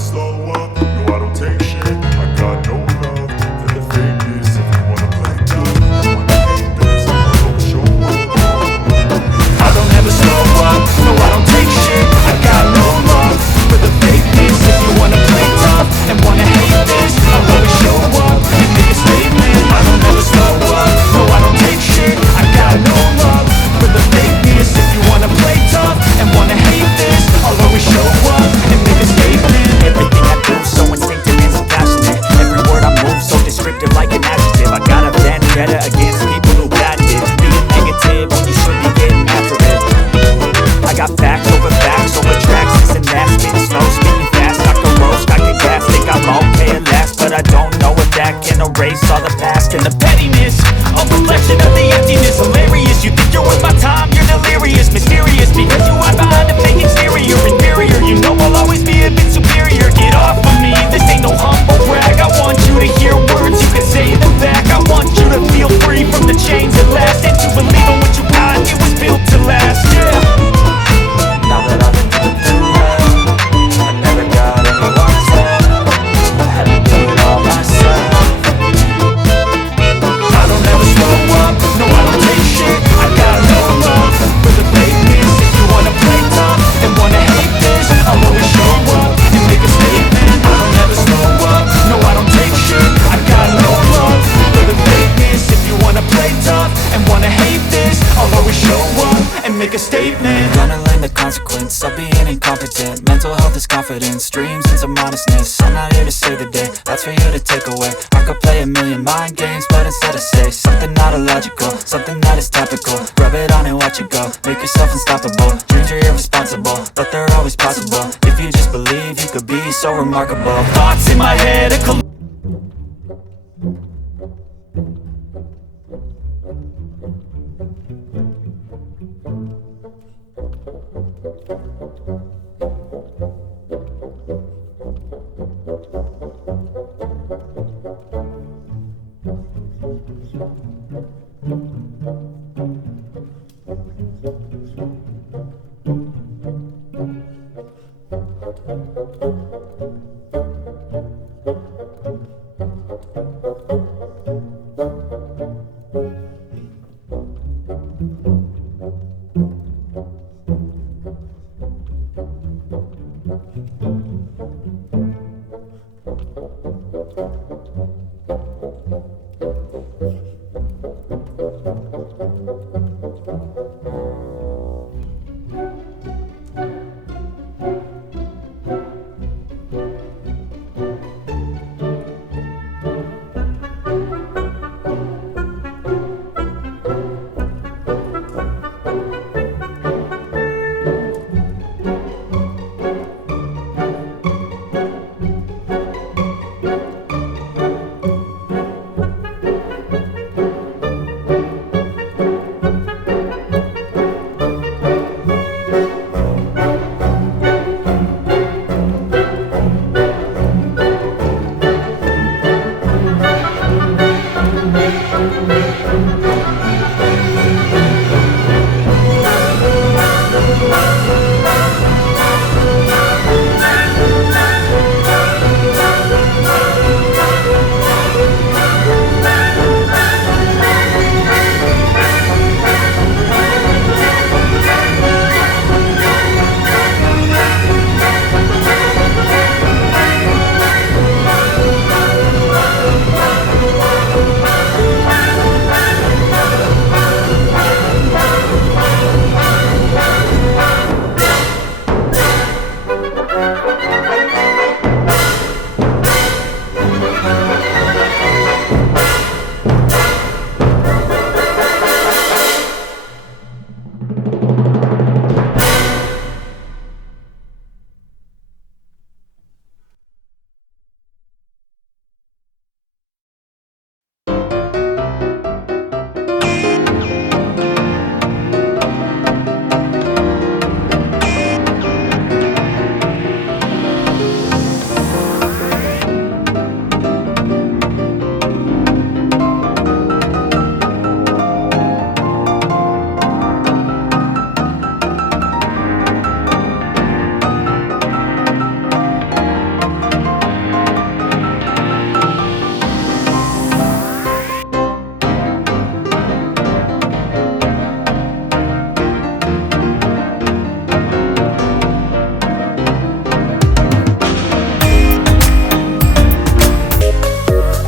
slow up, no I don't take shit. I got no love for the fakeness. If you wanna play tough, you wanna hate this, I'll always show up. I don't ever slow up, no I don't take shit. I got no love for the fakeness. If you wanna play tough and wanna hate this, I'll always show up and make a statement. I don't ever slow up, no I don't take shit. I got no love for the fakeness. If you wanna play tough and wanna hate this, I'll always show up and make a statement. Everything I do so instinctive and so passionate. Every word I move so descriptive like an adjective. I got a vendetta against people who got it. Being negative when you should be getting after it. I got facts over tracks, this and that. Spitting slow, speaking fast, I can roast, I can gas. Think I'm okay at last, but I don't know if that can erase all the past. And the pettiness, a reflection of the emptiness. Hilarious, you think you're worth my time, you're delirious. Mysterious, because you hide behind a fake exterior. Inferior, you know I'll always be a bit superior. Get off of me, this ain't no humble brag. I want you to hear words, you can say them back. I want you to feel free from the chains at last, and to believe in what you got, it was built to last, yeah. Now that I've been through hell, I never got anyone's help. I had to do it all myself. I don't ever slow up, no I don't take shit. I got no love for the fakeness. If you wanna play tough and wanna hate this, I'll always show up and make a statement. I don't ever slow up, no I don't take shit. I got no love for the fakeness. If you wanna play tough and wanna hate this, I'll always show up and make a statement. Gonna learn the consequence of being incompetent. Mental health is confidence, dreams and some honestness. I'm not here to save the day, that's for you to take away. I could play a million mind games, but instead I say something not illogical, something that is topical. Rub it on and watch it go, make yourself unstoppable. Dreams are irresponsible, but they're always possible. If you just believe, you could be so remarkable. Thoughts in my head, Thank you.